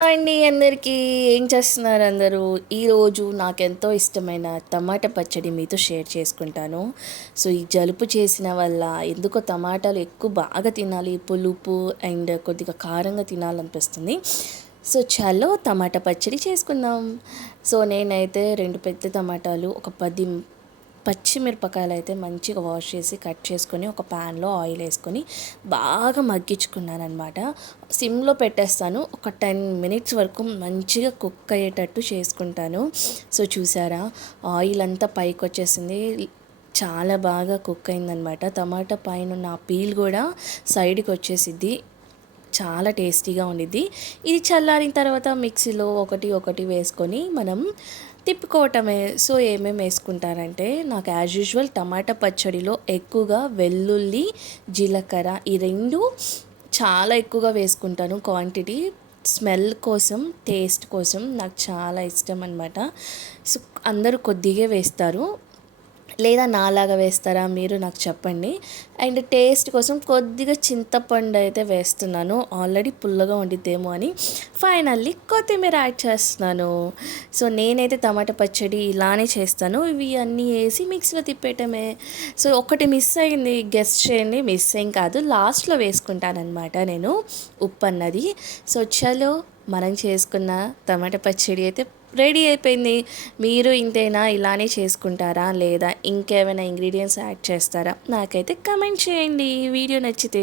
అండి అందరికీ ఏం చేస్తున్నారు అందరూ? ఈరోజు నాకు ఎంతో ఇష్టమైన టమాటా పచ్చడి మీతో షేర్ చేసుకుంటాను. సో ఈ జలుబు చేసిన వల్ల ఎందుకో టమాటాలు ఎక్కువ బాగా తినాలి పులుపు అండ్ కొద్దిగా కారంగా తినాలనిపిస్తుంది. సో చలో టమాటా పచ్చడి చేసుకుందాం. సో నేనైతే రెండు పెద్ద టమాటాలు ఒక పది పచ్చిమిరపకాయలు అయితే మంచిగా వాష్ చేసి కట్ చేసుకొని ఒక ప్యాన్లో ఆయిల్ వేసుకొని బాగా మగ్గించుకున్నాను అనమాట సిమ్లో పెట్టేస్తాను. ఒక టెన్ మినిట్స్ వరకు మంచిగా కుక్ అయ్యేటట్టు చేసుకుంటాను. సో చూసారా? ఆయిల్ అంతా పైకి వచ్చేసింది. చాలా బాగా కుక్ అయిందనమాట టమాటా పైన ఉన్న పీల్ కూడా సైడ్కి వచ్చేసిద్ది. చాలా టేస్టీగా ఉండిద్ది. ఇది చల్లారిన తర్వాత మిక్సీలో ఒకటి ఒకటి వేసుకొని మనం తిప్పుకోవటమే. సో ఏమేమి వేసుకుంటారంటే నాకు యాజ్ యూజువల్ టమాటా పచ్చడిలో ఎక్కువగా వెల్లుల్లి జీలకర్ర ఈ రెండు చాలా ఎక్కువగా వేసుకుంటాను. క్వాంటిటీ స్మెల్ కోసం టేస్ట్ కోసం నాకు చాలా ఇష్టం అనమాట సో అందరూ కొద్దిగా వేస్తారు. లేదా నాలాగా వేస్తారా మీరు నాకు చెప్పండి. అండ్ టేస్ట్ కోసం కొద్దిగా చింతపండు అయితే వేస్తున్నాను. ఆల్రెడీ పుల్లగా ఉండిద్దేమో అని. ఫైనల్లీ కొత్తిమీర యాడ్ చేస్తున్నాను. సో నేనైతే టమాటా పచ్చడి ఇలానే చేస్తాను. ఇవి అన్నీ వేసి మిక్సీలో తిప్పేయటమే. సో ఒకటి మిస్ అయింది. గెస్ట్ చేయండి. మిస్ ఏం కాదు. లాస్ట్లో వేసుకుంటానమాట నేను. ఉప్పు అన్నది సో చలో మనం చేసుకున్న టమాటా పచ్చడి అయితే రెడీ అయిపోయింది. మీరు ఇంతేనా ఇలానే చేసుకుంటారా లేదా ఇంకేమైనా ఇంగ్రీడియంట్స్ యాడ్ చేస్తారా? నాకైతే కమెంట్ చేయండి. వీడియో నచ్చితే